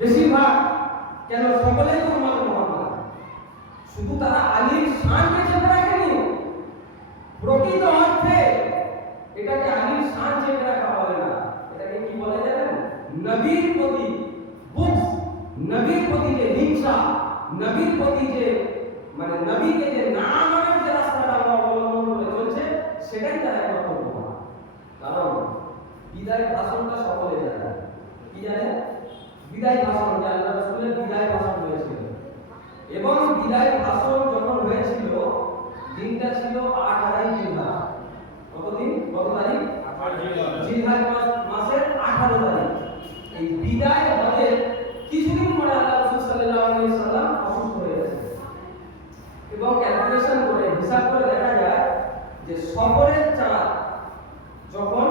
বেশিরভাগ কেন সকলেই তো উম্মত মুহাম্মদ, শুধু তারা আলীর শানকে চেপে রাখেনি, প্রকৃত অর্থে এটাকে আলীর শান চেপে রাখা বলে না, এটাকে কি বলে জানেন? নবীর প্রতি বুকস, নবীর প্রতি যে হিংসা, নবীর প্রতি যে মানে নবীকে যে না মানার যে রাস্তাটা আমরা অবলম্বন করে চলছে, সেটাই তারা একমাত্র প্রমাণ। কারণ বিদায় ভাষণটা সকলে জানে, কি জানে? বিদায় ভাষণ, যে আল্লাহ রাসূলের বিদায় ভাষণ হয়েছিল, এবং বিদায় ভাষণ যখন হয়েছিল দিনটা ছিল 8 জিলহজ। কতদিন? কত তারিখ? জিলহজ মাসের 18 তারিখ। এই বিদায় হজে কিছুদিন পরে আল্লাহ রাসূল সাল্লাল্লাহু আলাইহি সাল্লাম অসুস্থ হয়ে গেছেন, এবং ক্যালকুলেশন করে হিসাব করে দেখা যায় যে সফরের চাঁদ যখন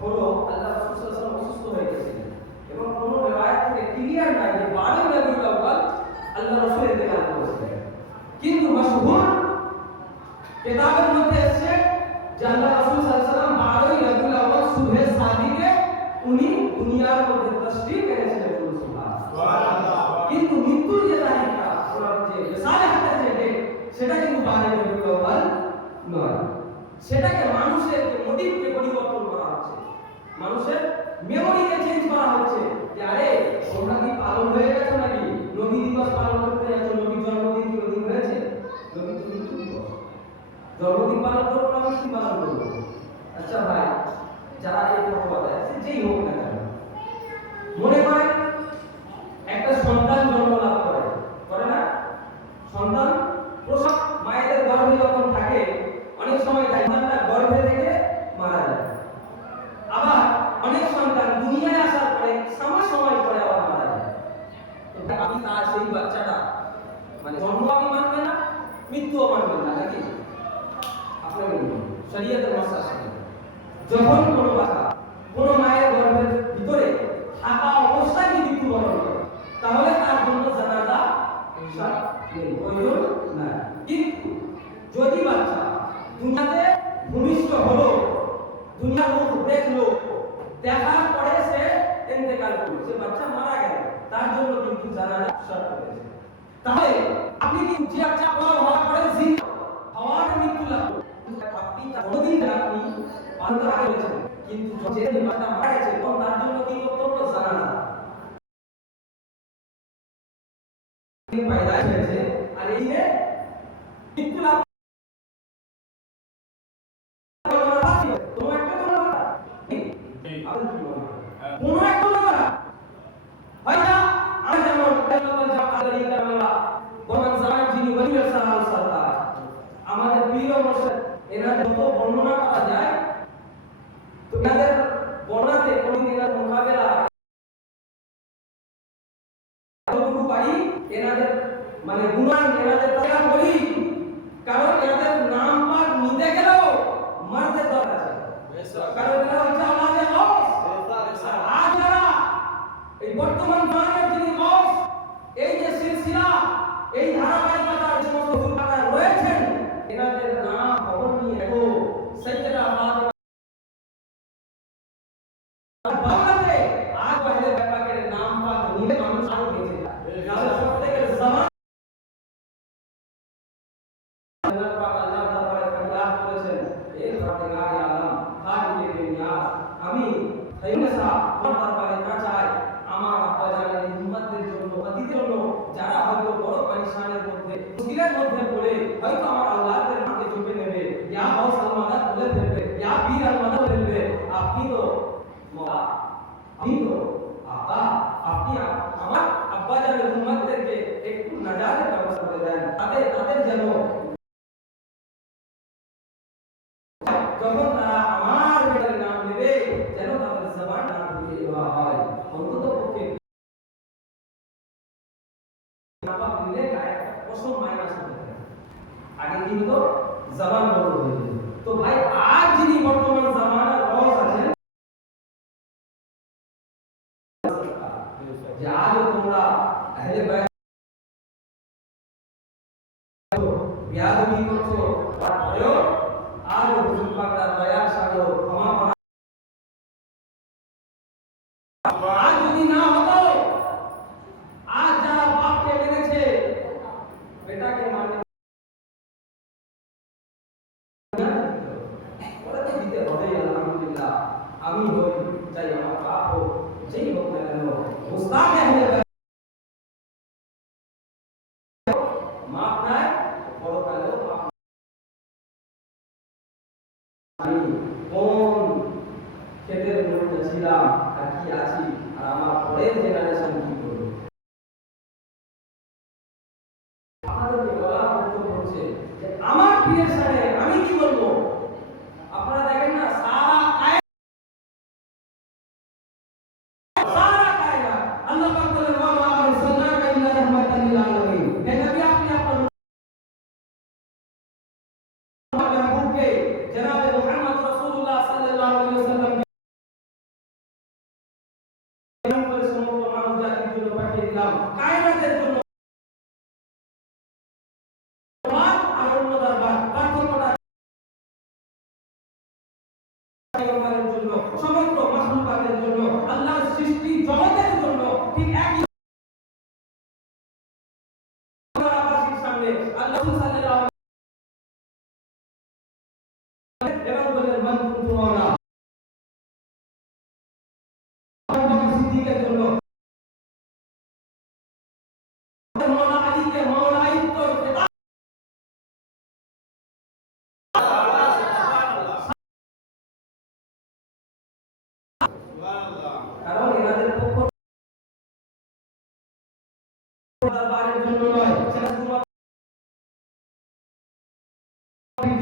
হলো আল্লাহ রাসূল সাল্লাল্লাহু আলাইহি সাল্লাম অসুস্থ হয়ে গেছিলেন, এবং কোন রিওয়ায়াত থেকে ক্লিয়ার নাই যে 12 রবিউল আউয়াল আল্লাহ রাসূল ইন্তেকাল করেছিলেন। কিন্তু মাশহুর কিতাবের মধ্যে এসেছে যে আল্লাহ রাসূল সাল্লাল্লাহু আলাইহি সাল্লাম 12 রবিউল আউয়াল সুবহে সাদিকে উনি দুনিয়ার মধ্যে তাশরীফ এনেছিলেন। সুবহানাল্লাহ। কিন্তু মৃত্যুর যে তারিখটা, ওনার যে রিসালাতের যে ডেট, সেটা কিন্তু 12 রবিউল আউয়াল নয়। সেটাকে মানুষের মোটিভকে পরিবর্তন করা হচ্ছে, মানুষের মেমোরিকে চেঞ্জ করা হচ্ছে যে আরে তোমরা কি পালন হয়ে গেছো নাকি? নবী দিবস পালন করতে যাচ্ছ, নবীর জন্মদিন কি ওদিন হয়েছে? নবী তো মৃত্যু দিবস, জন্মদিন পালন করবো না, মৃত্যু পালন করবো? আচ্ছা ভাই, যারা এই কথা দেয় যেই হোক না কেন, মনে করেন একটা সন্তান জন্ম লাভ করে, করে না? সন্তান প্রসব মায়েদের গর্ভে যখন থাকে, অনেক সময় সন্তানটা গর্ভে থেকে মারা যায়, আবার অনেক সন্তান দুনিয়ায় আসার পরে সময় পরে আবার মারা যায়। তো আপনি তার সেই বাচ্চাটা মানে জন্ম আপনি মানবেন না, মৃত্যুও মানবেন না নাকি? আপনার শরীয়তের মাসলা আছে, যখন কোনো বাচ্চা কোনো মায়ের গর্ভের ভিতরে থাকা অবস্থায় যদি মৃত্যুবরণ করে, তাহলে তার জন্য জানাজা প্রয়োজন না। কিন্তু যদি বাচ্চা দুনিয়াতে ভূমিষ্ঠ হলো, দুনিয়ার মুখ দেখলো, দেখার পরে সে ইন্তেকাল করলো, সে বাচ্চা মারা গেল, তার জন্য কিন্তু জানাজা শর্ত রয়েছে। তাহলে আপনি কি যে বাচ্চা বড় হওয়ার পরে জিন্দা হওয়ার মৃত্যু লাভ আপনি কোনদিন আপনি অন্তর আগে হয়েছে, কিন্তু যে বাচ্চা মারা গেছে তখন তার জন্য কি কর্তব্য? জানাজা পয়দা হয়েছে, আর এই যে মৃত্যু লাভ আমাদের প্রিয় মুর্শিদ এনাদের যত বর্ণনা করা যায়, তো এনাদের বর্ণনাতে কোনদিন এনাদের মোকাবেলা যতটুকু পারি এনাদের মানে গুণান এনাদের তারা করি, কারণ এনাদের নাম পাক নিতে গেলেও মারতে দরকার আছে, কারণ এরা হচ্ছে আমাদের গাউস। আজ যারা এই বর্তমান জামানার যিনি গাউস, এই যে সিলসিলা, এই ধারাবাহিকতার সমস্ত ফুলকাটা রয়েছেন, এনাদের নাম খবর নিয়ে দেখো। সৈয়দা ফাতেমা বাংলাতে আজ পহলে পাকের নাম পাক নিয়ে মানুষ আরো বেঁচে যায়, কারণ প্রত্যেকের জামান আল্লাহ পাক আল্লাহ দরবারে ফরিয়াদ করেছেন, এ ফাতেমায়ে আলম খালিকে দুনিয়া, আমি হাইনেসা তোমার দরবারে না চাই আমার আব্বা জানের উম্মতদের জন্য, অতীতের জন্য, যারা হয়তো বড় পরিশানের মধ্যে মুশকিলের মধ্যে পড়ে হয়তো আমার আল্লাহর নামকে চুপে নেবে, ইয়া গাউস আল মাদাদ বলে ফেলবে, ইয়া পীর আল মাদাদ বলে ফেলবে, আপনি তো মওলা, আপনি তো আকা, আপনি আমার আব্বা জানের উম্মতদেরকে একটু নাজাতের ব্যবস্থা করে দেন, তাদের যেন যখন তারা আমার বেটার নাম নেবে যেন তাদের জবান না ভুলিয়ে দেওয়া হয়, অন্তত পক্ষে নাপাক দিলে গায়ে একটা কসম মাইনাস হতে থাকে। আগে কি হতো? জবান বন্ধ হয়ে যেত। তো ভাই আজ যিনি বর্তমান জামানার বস আছেন, যে আজও তোমরা আহলে বায়াত বিয়াদবি করছো, তারপরেও আজও হুজুর পাকরা দয়ার সাগর ক্ষমা করা, আজ যদি না হতো গুস্তাখ আহলে বাইত মাফ নাই, পরকালেও মাফ। আমি কোন ক্ষেতের মধ্যে ছিলাম আর কি আছি, আর আমার পরের জেনারেশন কি করবে। আমাদেরকে বলা হচ্ছে যে আমার ক্রিয়েশনে আমি কি বলবো। আপনারা দেখেন না, সারা কায়নাত আল্লাহ পাক বলেন ওয়া মা আরসালনাকা ইল্লা রাহমাতাল লিল আলামিন। হে নবী, আপনি আপনার মাহবুবকে জনাবে মুহাম্মদ রাসূলুল্লাহ সাল্লাল্লাহু আলাইহি ওয়াসাল্লাম করে সমগ্র মানব জাতির জন্য পাঠিয়ে দিলাম, কায়নাতের জন্য। আর অন্য দরবার পার্থক্যটা জন্য, সমগ্র মাখলুকাতের জন্য, আল্লাহর সৃষ্টি জগতের জন্য ঠিক একই সামনে আল্লাহ সাল্লাল্লাহু এবং বললেন মান কুনতু মাওলা সিদ্দিকের জন্য মাওলা আলীকে মাওলাইত্ব খেতাব। কারণ এনাদের পক্ষ দরবারের জন্য নয়, সেটা শুধুমাত্র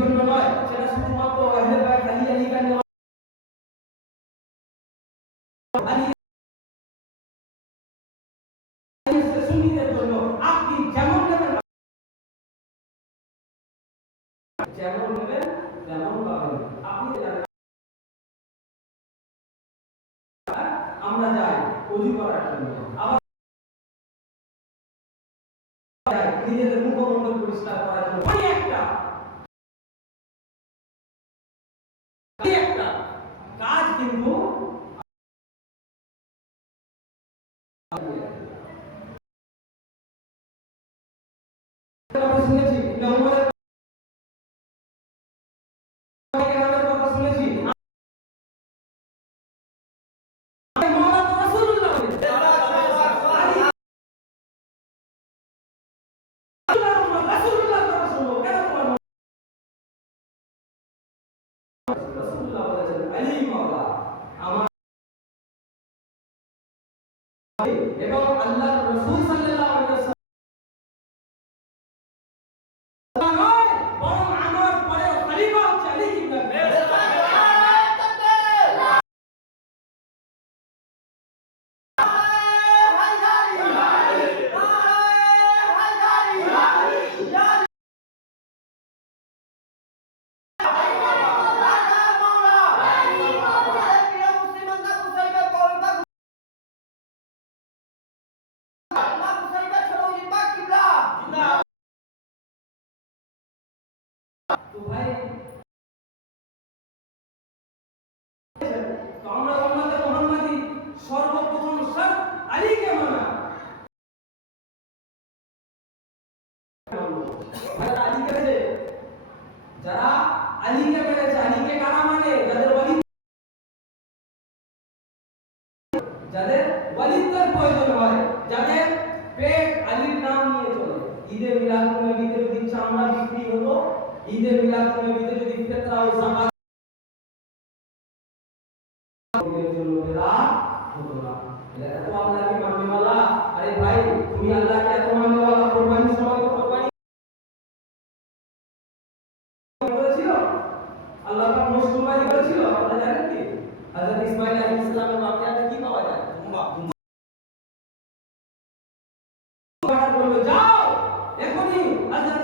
জন্য নয়, সেটা শুধুমাত্র আহলে বাইত আলী আলী আলী সুন্নিদের জন্য। আপনি যেমন নেবেন তেমন পাবেন। আপনি জানেন আমরা যাই ওযু করার জন্য, আবার যাই নিজেদের মুখমণ্ডল পরিষ্কার করার জন্য। ওই একটা কাজ কিন্তু কথা শুনেছি, নহমদের কথা শুনেছি। আমি মুহাম্মদ রাসূলুল্লাহ রাসূলুল্লাহ কথা শুনবো কেন? তোমার রাসূলুল্লাহ বলেছেন আলী মাওলা আমার, এবং আল্লাহর রাসূল সাল্লাল্লাহু আলাইহি ওয়াসাল্লাম নয়, বরং আমার পরে খলিফা হচ্ছে আলী ইবনে আবি তো ভাই, তো আমরা উম্মতে মুহাম্মাদি সর্বপ্রথম শর্ত আলীকে মানা। যারা আলীকে মেনেছে, যারা আলীকে মেনেছে, আলীকে কারা মানে? যাদের ওয়ালিদের প্রয়োজন হয়, যাদের পেট আলীর নাম নিয়ে চলে। ঈদে মিলাদুন নবীতে যদি চামড়া বিক্রি হতো, ঈদে মিলাদুন নবীতে যদি ফিতরা ও যাকাত এর জন্য বেরাত হতো না। এত আল্লাহকে মাননেওয়ালা, আরে ভাই তুমি আল্লাহকে এত মাননেওয়ালা, কুরবানির সময় তো কুরবানি করেছিল, আল্লাহ পাক মোষ কুরবানি করেছিল। আপনারা জানেন কি হযরত ইসমাঈল আলাইহিস সালামের বাকিয়াতে কি পাওয়া যায়? দুম্বা বলল যাও এখনি হযরত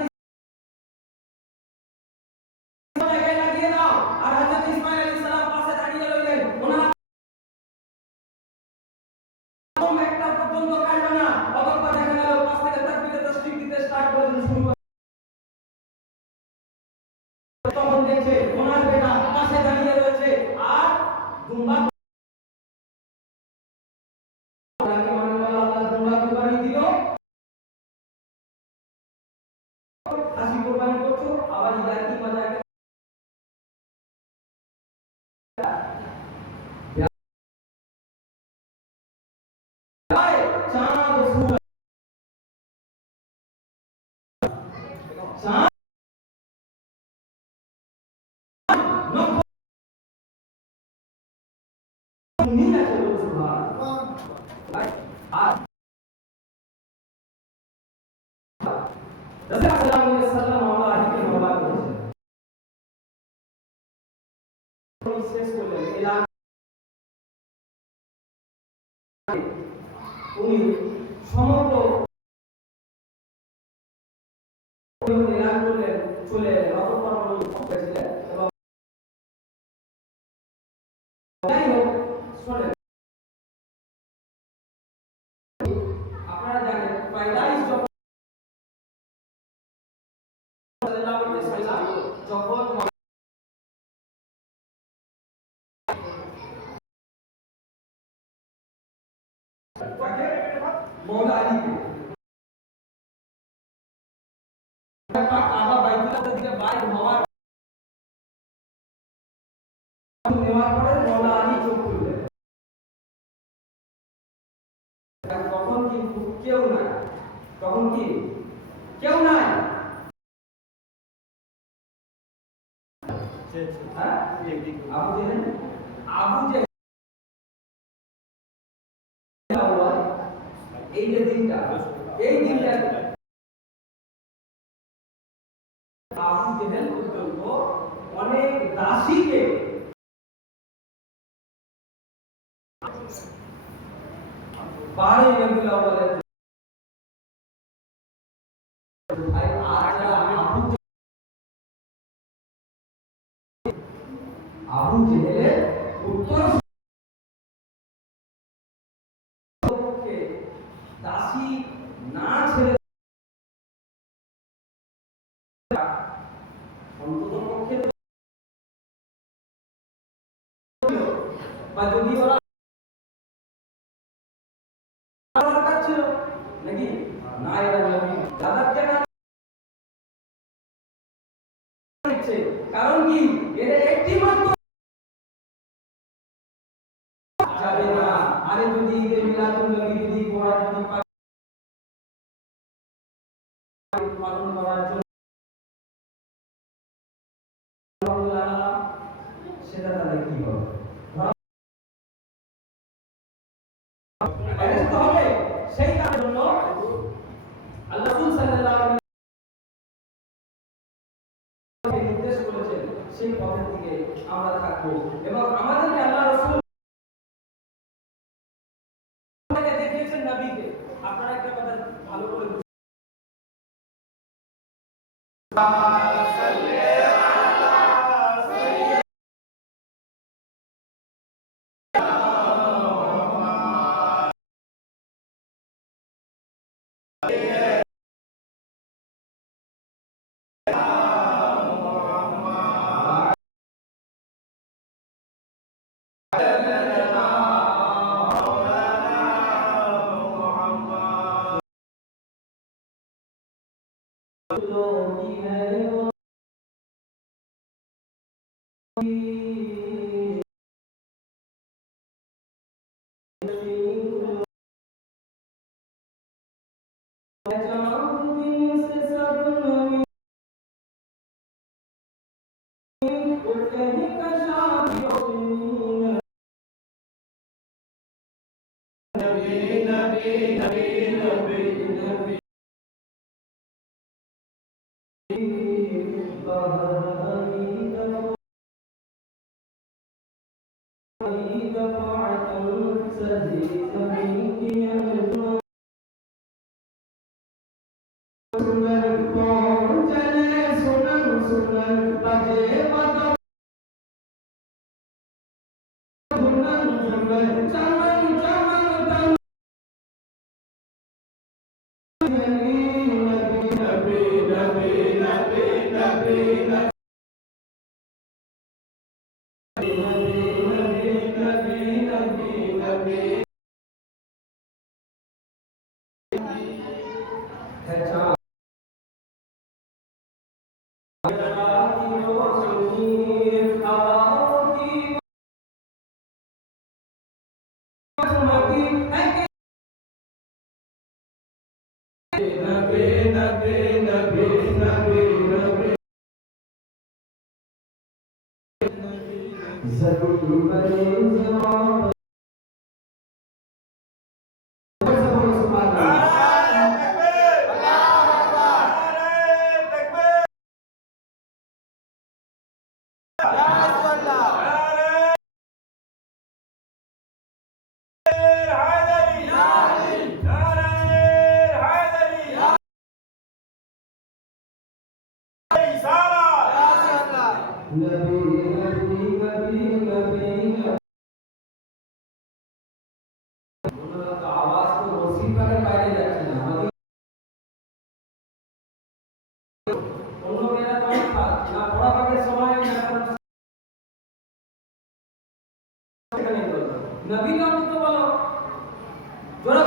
জায়গায় লাগিয়ে দাও। আর হযরত ইসমাঈল আলাইহিস সালাম পাশে দাঁড়িয়ে রইলেন। ওনারা একটা পর্যন্ত কাটলো না, অবাক দেখা গেল পাশ থেকে তাকবীরে তাসবিহ দিতে স্টার্ট করলেন, শুরু করলেন। তখন দেখছে ওনার বেটা পাশে দাঁড়িয়ে রয়েছে, আর দুম্বা আল্লাহকে মাননেওয়ালা আল্লাহ দুম্বা কুরবানি দিল। খাসি কুরবানি করছো, আবার ইদার কি মজা ভাই রাসূল সাল্লাল্লাহু আলাইহি ওয়াসাল্লাম মাওলা আলীকে মাওলা করেছেন। শেষ করলেন এলান, উনি সমগ্র এলান করলেন, চলে অতঃপর উনি করেছিলেন। এবং যাই হোক, শোনেন, আপনারা জানেন পয়দাইশ যখন সাল্লাল্লাহু আলাইহি ওয়াসাল্লাম যখন মওলা আলীকে কাবা বাইতুল্লাহ থেকে বাইরে হওয়ার নেওয়ার পরে মওলা আলী চোখ খুললেন। তখন কিন্তু কেউ নাই, তখন কি কেউ নাই, আবু জেহেল, আবু জেহেল এই যে দিনটা, এই দিনটা আবু জেহেল পর্যন্ত অনেক দাসীকে বাড়ি রবিউল আউয়ালের আবু জেহেলের উত্তর পক্ষে দাসী না ছেড়ে অন্তত পক্ষে বা যদি ওরা দরকার ছিল নাকি না, এরা নবী দাদাকে না দিচ্ছে, কারণ কি এর একটি মাত্র যাবে না। আরে যদি ঈদে মিলাদুন নবী যদি পড়া যদি পালন করার জন্য সেটা তাহলে কি হবে, হবে সেই কারণের জন্য আল্লাহ রাসূল সাল্লাল্লাহু আলাইহি ওয়াসাল্লাম নির্দেশ করেছেন সেই পথের দিকে আমরা থাকবো। এবং আমাদেরকে আল্লাহ রাসূল দেখিয়েছেন নবীকে। আপনারা একটা কথা ভালো করে আওয়াজ তো রশিদ পাকের বাইরে যাচ্ছে না, অন্য মেয়েরা তো অনেক খাস না, পড়া পাকের সময় নবী নাম তো বলো জোরে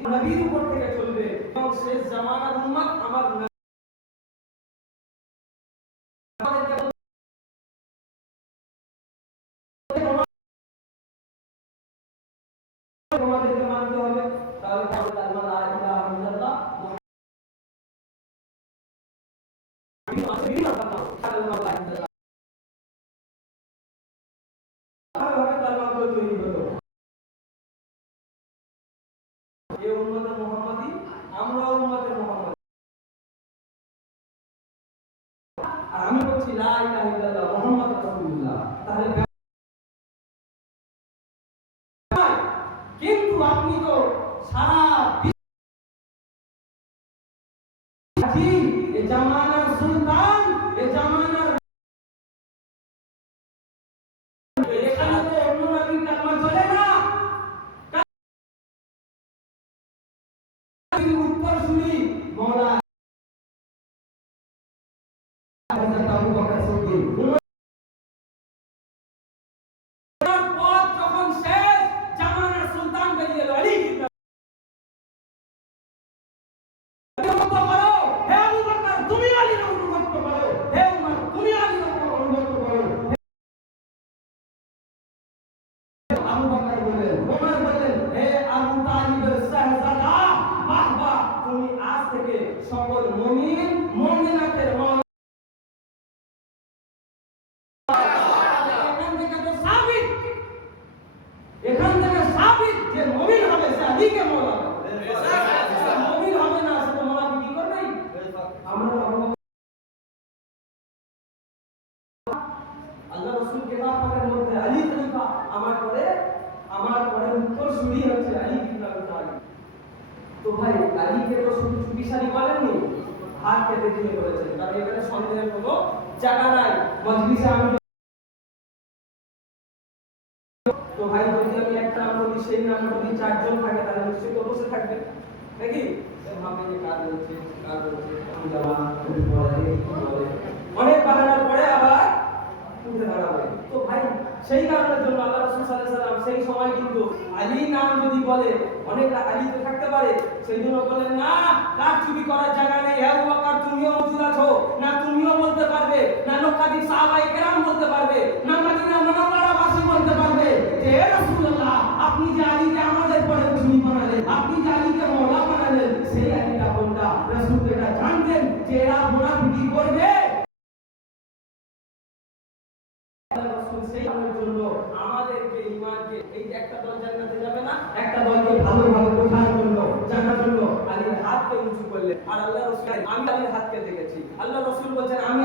নবীর উপর থেকে চলবে এবং শেষ জামানার উম্মত আমার তোমাদেরকে মানতে হবে, তাহলে কালমা লা ইলাহা ইল্লাল্লাহ এই উম্মতে মুহাম্মাদি, আমরা উম্মতে মুহাম্মাদি, আর আমি বলছি লা ইলাহা ইল্লাল্লাহ মুহাম্মাদুর রাসূলুল্লাহ। তাহলে কিন্তু আপনি তো সারা এ জামানার সুলতান, এ জামানার এখানে তো অন্য নবীর কালমা চলে না। উত্তর শুনি মওলা হযরত আবু বকর সিদ্দিক পর যখন শেষ জামানার সুলতান বেরিয়ে এলো আলী সকল মুমিন মুমিনাতের এখান থেকে সাবিত যে মুমিন হবে সে আলীকে মওলা হবে, মুমিন হবে না সে তো মওলা কি করবে। আমরা আল্লাহ রাসূল কিতাব পাকের মধ্যে আলী খলিফা আমার পরে উত্তর শুনি হচ্ছে আলী ইবনে আবি তালিব। তো ভাই আলীকে তো শুধু চুপিসারি বলেননি, হাত কেটে দিয়ে বলেছেন, কারণ এখানে সন্দেহের কোনো জায়গা নাই। মজলিসে আমি থাকবে নাকি ভাবে যে কাজ হচ্ছে আমি যাওয়া বলে অনেক বাহানার পরে আবার উঠে দাঁড়াবে। তো ভাই সেই কারণের জন্য আল্লাহ রাসূল সাল্লাল্লাহু আলাইহি ওয়াসাল্লাম সেই সময় কিন্তু আলী নাম যদি বলে অনেকটা আলী তো থাকতে পারে, সেই জন্য বলেন না কার চুরি করার জায়গা নেই, হে আবু বকর তুমিও মওজুদ আছো, না তুমিও বলতে পারবে, না লক্ষাধিক সাহাবায়ে কেরাম বলতে পারবে, না মদিনা মুনাওয়ারা বাসী বলতে পারবে যে হে রাসূলুল্লাহ আপনি যে আলীকে আমাদের পরে খুনি বানালেন, আপনি যে আলীকে মওলা বানালেন, সেই আলীটা কোনটা? রাসূল এটা জানতেন যে এরা মুনাফিকি করবে। আমাদেরকে ঈমানকে এই যে একটা দল জান্নাতে যাবে না, একটা দলকে ভালোভাবে বোঝার জন্য জানার জন্য আলীর হাতকে উঁচু করলেন। আর আল্লাহ রাসূল আমি আলীর হাতকে দেখেছি, আল্লাহ রাসূল বলেন আমি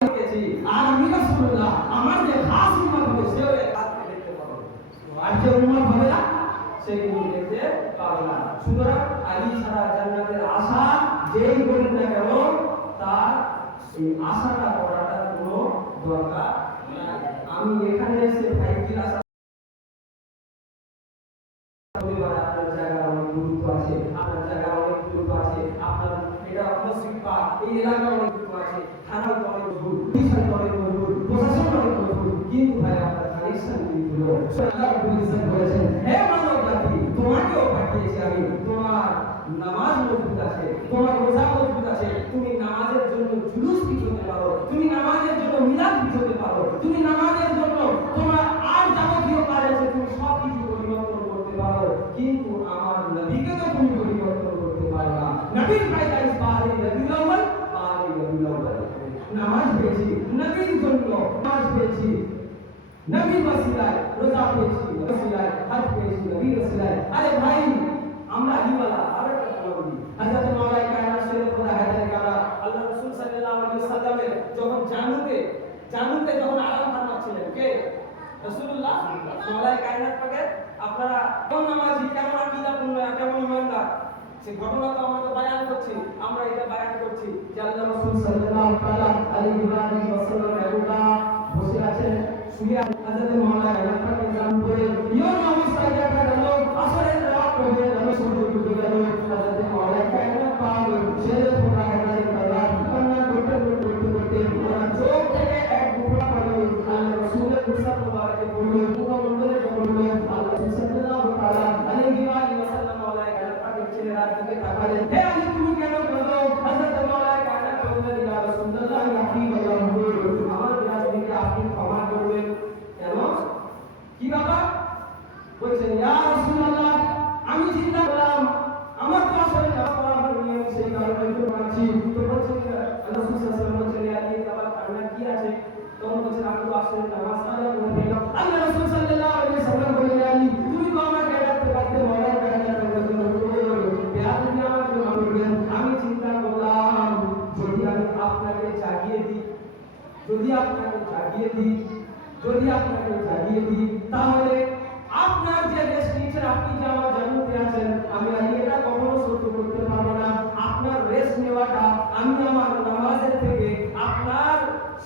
দেখেছি, আর আমি রাসূলুল্লাহ আমার যে খাস উম্মত হবে সেও এই হাতকে দেখতে পাবে, আর যে উম্মত হবে না সে কিন্তু দেখতে পাবে না। সুতরাং আলী ছাড়া জান্নাতের আশা যেই করেন না কেন তার এই আশাটা করাটার কোনো দরকার নাই। আমি এখানে এসে ভাইটির আশা আপনার জায়গা অনেক গুরুত্ব আছে, আপনার জায়গা অনেক গুরুত্ব আছে, আপনার এটা মসজিদ বা এই এলাকা অনেক গুরুত্ব আছে, থানা অনেক গুরুত্ব, পুলিশ অনেক গুরুত্ব, প্রশাসন অনেক গুরুত্ব, কিন্তু ভাই আপনার কানেকশন কিন্তু আল্লাহ রাব্বুল বলেছেন হে মানব জাতি তোমাকেও পাঠিয়েছি আমি, তোমার নামাজ মজবুত আছে, তোমার রোজা মজবুত আছে, তুমি নামাজের জন্য জুলুস পিছতে পারো, তুমি নামাজের জন্য মিলাদ পিছতে পারো, তুমি নামাজের জন্য তোমার আর যাবতীয় কাজ আছে তুমি সব কিছু পরিবর্তন করতে পারো, কিন্তু আমার নবীকে তো তুমি পরিবর্তন করতে পারো না। নবীর পয়দাইশ পারে রবিউল আউয়াল, পারে রবিউল আউয়াল, নামাজ পেয়েছি নবীর জন্য, নামাজ পেয়েছি নবীর ওসিলায়, রোজা পেয়েছি ওসিলায়, হজ পেয়েছি নবীর ওসিলায়। আরে ভাই আমরা আলীওয়ালা আরে বলি হযরত মাওলানা কায়নাত শেখ খোদা হায়দার কারা আল্লাহ রাসূল সাল্লাল্লাহু আলাইহি ওয়াসাল্লামের যখন জানুতে যখন আরাম ফারমাচ্ছিলেন কে? রাসূলুল্লাহ মাওলানা কায়নাত পাকে আপনারা কোন নামাজি, কেমন আকীদাপূর্ণ, কেমন ঈমানদার, সেই ঘটনা তো আমরা বয়ান করছি, আমরা এটা বয়ান করছি যে আল্লাহ রাসূল সাল্লাল্লাহু আলাইহি ওয়াসাল্লাম একা বসে আছেন, শুয়ে হযরত মাওলানা কায়নাত পাকে জান করে ইয়ো অবস্থায় দেখা গেল আসরের রাত হয়ে গেল, সূর্য ডুবে গেল, হযরত মাওলানা কায়নাত পাক শেখ খোদা হায়দার কারা কান্না করতে ওনার চোখ থেকে এক টুকরা পানি আল্লাহ রাসূলের মুসাফ মুবারকে পড়লো, মুখমণ্ডলে পড়লো। আল্লাহ সাল্লাল্লাহু আলাইহি ওয়াসাল্লাম মাওলানা কায়নাত পাকের চেহারার দিকে তাকালেন, হে আলী তুমি কেন কাঁদো? হযরত মাওলানা কায়নাত বললেন ইয়া রাসূলুল্লাহ ইয়া হাবিবাল্লাহ আমার বিরাজনীকে আপনি ক্ষমা করবেন। কেন কি বাবা বলছেন ইয়া রাসূলুল্লাহ আমি চিন্তা করলাম আমার তো আসলে আমার নিয়ম সেই কারণে একটু মানছি, তো বলছেন আল্লাহ রাসূল সাল্লাল্লাহু আলাইহি ওয়াসাল্লাম বলছেন আলী বাবা কান্না কি আছে? তখন বলছেন আমি তো আসলে নামাজ কাজা করে দিলাম। আল্লাহ রাসূল সাল্লাল্লাহু আলাইহি ওয়াসাল্লাম বললেন আলী তুমি তো আমাকে ডাকতে ডাকতে মাওলানা কায়নাত পাকের জন্য বেয়াদবি আমার জন্য করবেন। আমি চিন্তা করলাম যদি আমি আপনাকে জাগিয়ে দিই, তাহলে আপনার যে রেস্ট্রিকশন, আপনি যে আমার জান্নাতে আছেন, আমি এটা কখনো সহ্য করতে পারবো না। আপনার রেস্ট নেওয়াটা, আমি আমার নামাজের থেকে আপনার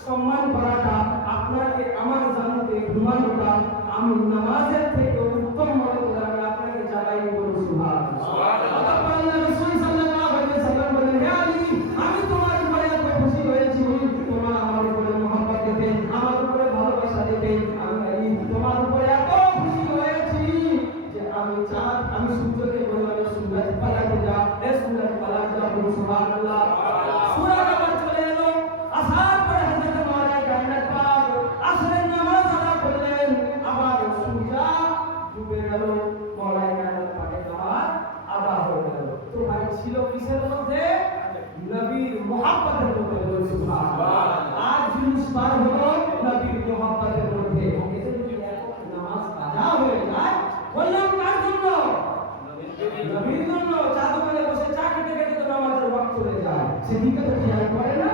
সম্মান করাটা, আপনাকে আমার জান্নাতে ঘুমানোটা আমি নামাজের থেকে উত্তম মনে করে আমি আপনাকে জানাই বলবো সুবহানাল্লাহ। আল্লাহ রাসূল সাল্লাল্লাহু আলাইহি ওয়াসাল্লাম বলেন হে আলী আমি তোমার উপরে এত খুশি হয়েছি, তোমার আমার উপরে মহব্বত দেবে, আমার উপরে ভালোবাসা দেবে, আমি আলী তোমার উপরে এত খুশি হয়েছি যে আমি সূর্যকে বললাম সূর্য পালাতে যা, হে সূর্য পালাতে যা, বলুন সুবহানাল্লাহ। সূরা আবার চলে এলো, আসার পরে হযরত মাওলানা কায়নাত পাক আসরের নামাজ আদা করলেন, আবার সূর্য ডুবে গেল, মাওলানা কায়নাত পাকের নামাজ আদা হয়ে গেল। তো ভাই ছিল কিসের মধ্যে? নবীর মুহাব্বতের মধ্যে, বলুন সুবহানাল্লাহ। আর জিনিস পার হলো নবীর মুহাব্বতের মধ্যে। এতে যদি একক নামাজ কাজা হয়ে যায়, বললাম কার জন্য? নবীর জন্য। চা দোকানে বসে চা খেতে খেতে তো নামাজের ওয়াক্ত চলে যায়, সেদিকে তো খেয়াল করে না।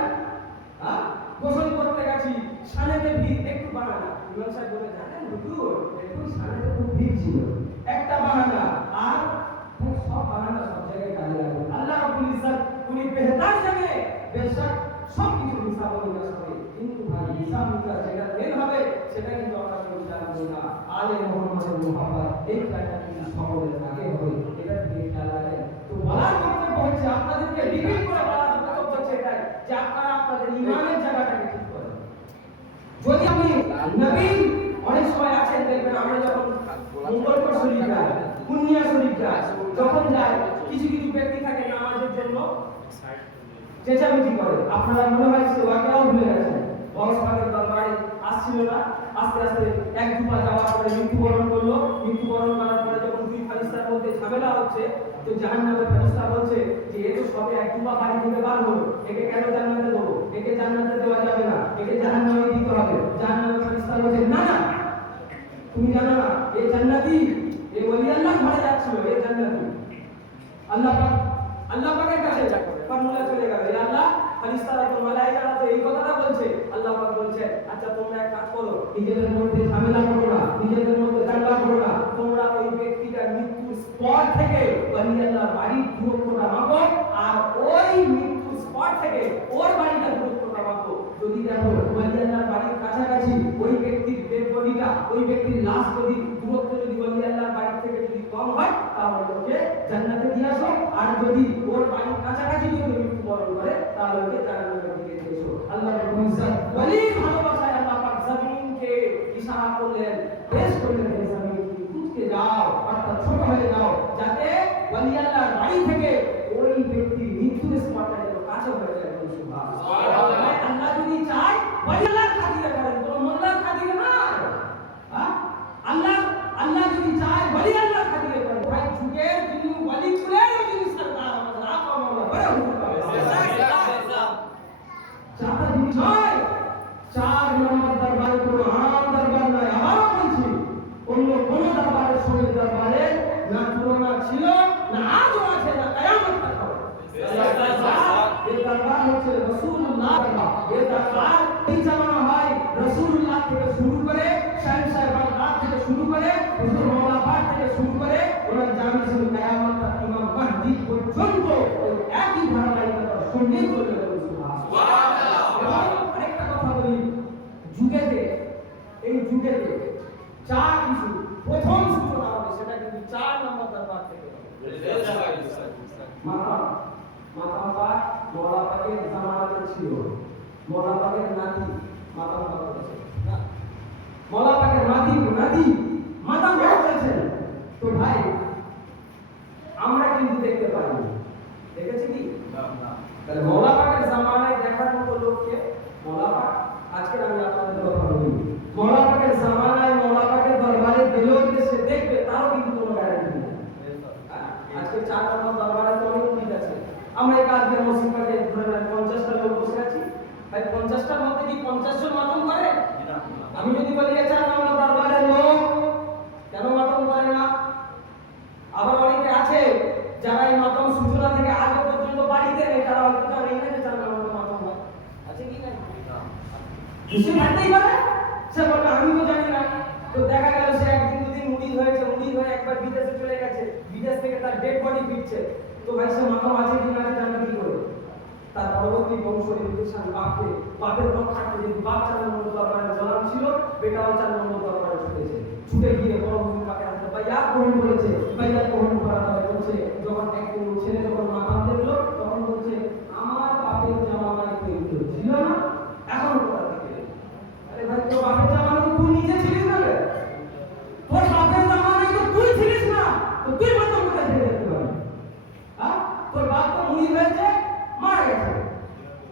গোসল করতে গেছি, সানেতে ভিড়, একটু বাহানা, ইমাম সাহেব বলে জানেন হুজুর একটু সানেতে খুব ভিড় ছিল, একটা বাহানা, আর সব বাহানা সব জায়গায় কাজে লাগবে। আল্লাহ রাব্বুল ইজ্জত উনি বেহতার জানে, বেশক সব কিছু হিসাব নিকাশ করে, কিন্তু ভাই হিসাব নিকাশ যেটা দেন হবে সেটা কিন্তু আমরা কেউ জানবো না। আলে মুহাম্মদ হচ্ছে মুহাব্বত। এই কাজটা কিন্তু সকলের আগে হবে, এটা থেকে খেয়াল রাখেন। তো বলার বক্তব্য হচ্ছে, আপনাদেরকে রিপিট করে বলার বক্তব্য হচ্ছে এটাই যে আপনারা আপনাদের ইমানের জায়গাটাকে ঠিক করেন। যদি আপনি নবী, অনেক সময় আছেন দেখবেন আমরা যখন মঙ্গলবার শরীফ যাই, পুণ্যিয়া শরীফ যাই, যখন যাই কিছু কিছু ব্যক্তি থাকে নামাজের জন্য চেঁচামেচি করে। আপনারা মনে হয় সে ওয়াকেও ভুলে গেছেন। বংশভাগের দরবারে আসছিল না, আস্তে আস্তে এক দুপা যাওয়ার পরে মৃত্যুবরণ করলো। মৃত্যুবরণ করার পরে যখন দুই ফেরেশতার মধ্যে ঝামেলা হচ্ছে, তো জাহান্নামের ফেরেশতা বলছে যে এ তো সবে এক দুপা বাড়ি থেকে বার হলো, একে কেন জান্নাতে দেবো? একে জান্নাতে দেওয়া যাবে না, একে জাহান্নামে দিতে হবে। জাহান্নামের ফেরেশতা বলছে না না, তুমি জানো না এ জান্নাতি, এ ওলি আল্লাহ ঘরে যাচ্ছিল, এ জান্নাতি। আল্লাহ পাকের কাছে ফর্মুলা চলে গেল, এ আল্লাহ ফেরেশতারা তো মালায়েকারা তো এই কথাটা বলছে। আল্লাহ পাক বলছে আচ্ছা তোমরা এক কাজ করো, নিজেদের মধ্যে ঝামেলা করো না, নিজেদের মধ্যে দাঙ্গা করো না, তোমরা ওই ব্যক্তিটার মৃত্যুর স্পট থেকে ওলি আল্লাহর বাড়ির দূরত্বটা মাপো, আর ওই মৃত্যুর স্পট থেকে ওর বাড়িটা দূরত্বটা মাপো। যদি দেখো ওলি আল্লাহর বাড়ির কাছাকাছি ওই ব্যক্তির ডেড বডিটা, ওই ব্যক্তির লাশ যদি দূরত্ব যদি ওলি আল্লাহর বাড়ি থেকে যদি কম হয়, তাহলে ওকে জান্নাতে দিয়ে আসো। আর যদি ওর বাড়ির কাছাকাছি যদি মৃত্যুবরণ করে, তাহলে ওকে জান্নাতের দিকে দিয়ে এসো। আল্লাহ রাব্বুল ইজ্জত ওলির ভালোবাসায় আল্লাহ পাক জমিনকে ইশারা করলেন, পেশ করলেন, হে জমিন তুমি কুঁচকে যাও, অর্থাৎ ছোট হয়ে যাও, যাতে ওলি আল্লাহর বাড়ি থেকে ওই ব্যক্তির মৃত্যুর স্পটটা যেন কাছে হয়ে যায়। সুবহানাল্লাহ। আল্লাহ যদি চায় ওলি আল্লাহর খাতিরে করেন, কোনো মোল্লার খাতিরে না। আল্লাহ যদি চায় ওলি আল্লাহর খাতিরে করেন, ভাই যুগের যিনি ওলি ছিলেন ওই যিনি সরদার আমাদের আকা মাওলা বড় হুজুর চাতা যিনি নয়, চার নম্বর দরবারে কোনো আম দরবার নয়। আবারও বলছি, অন্য কোনো দরবারের সঙ্গে দরবারে না তুলনা ছিল, না আজও আছে, না কিয়ামত তক হবে। এই দরবার হচ্ছে রাসূলুল্লাহ দরবার। এই দরবার এই জামানা হয় রাসূলুল্লাহ থেকে শুরু করে, শাহেনশাহ বাগদাদ থেকে শুরু করে, হুজুর মাওলানা থেকে শুরু করে, ওনার জামি শুরু কিয়ামত তক ইমাম মাহদি পর্যন্ত ওই একই ধারাবাহিকতার সঙ্গে চলে যাবে। সুবহানাল্লাহ। আরেকটা কথা বলি, যুগেতে এই যুগেতে যা কিছু প্রথম সূচনা হবে সেটা কিন্তু 4 নম্বর দরবার থেকে হবে। মাতা পাক মওলা পাকের জামানাতে ছিল, মওলা পাকের নাতি মাতা পাক করেছে না, মওলা পাকের নাতি মাতা পাক করেছেন। তো ভাই আমরা কিন্তু দেখতে পারি, দেখেছি কি না? তাহলে মওলা পাকের জামানায় দেখার মতো লোককে মওলা পাক, আজকে আমি আপনাদের কথা বলি, মওলা পাকের জামানায় মওলা পাকের দরবারে গেলেও যে সে দেখবে তারও কিন্তু কোনো গ্যারান্টি নেই। আজকে 4 নম্বর দরবারে তো অনেক লোক আছে। আমরা এই কাজের মসজিদে ধরে নেন 50টা লোক বসে আছি, ভাই 50টার মধ্যে কি 50 জন মাতম করে? আমি যদি বলি 4 নম্বর দরবারের লোক কেন মাতম করে না? আবার অনেকে আছে যারা এই মাতম সূচনা থেকে আজ পর্যন্ত বাড়িতে নেই, তারা হয়তো জানেই না যে 4 নম্বর মাতম হয়। আছে কি না? বুঝতে পারতেই পারে, সে বলবে আমি তো জানি না। তো দেখা গেল সে একদিন দুদিন মুড়ি হয়ে একবার বিদেশে চলে গেছে, বিদেশ থেকে তার ডেড বডি ফিরছে। তো ভাই সে মাতম আছে কি না জানবে কি করে? তার পরবর্তী বংশ রিলেশন বাপের রক্ষার্থে যদি বাপ 4 নম্বর দরবারে জলাম ছিল, বেটাও 4 নম্বর দরবারে ছুটে গিয়ে বড় হুজুর পাকের হাতে বাইয়াত গ্রহণ করেছে। বাইয়াত গ্রহণ করার পরে বলছে, যখন একদিন ছেলে যখন মাতাম দেখলো তখন বলছে আমার বাপের জামানায় তো এগুলো ছিল না, এখন কোথা থেকে? আরে ভাই তোর বাপের জামানায় তো তুই নিজে ছিলিস না রে, তোর বাপের জামানায় তো তুই ছিলিস না, তো তুই মাতাম কোথা থেকে দেখতে পারবি? তোর বাপ তো মুড়ি হয়েছে, মারা গেছে,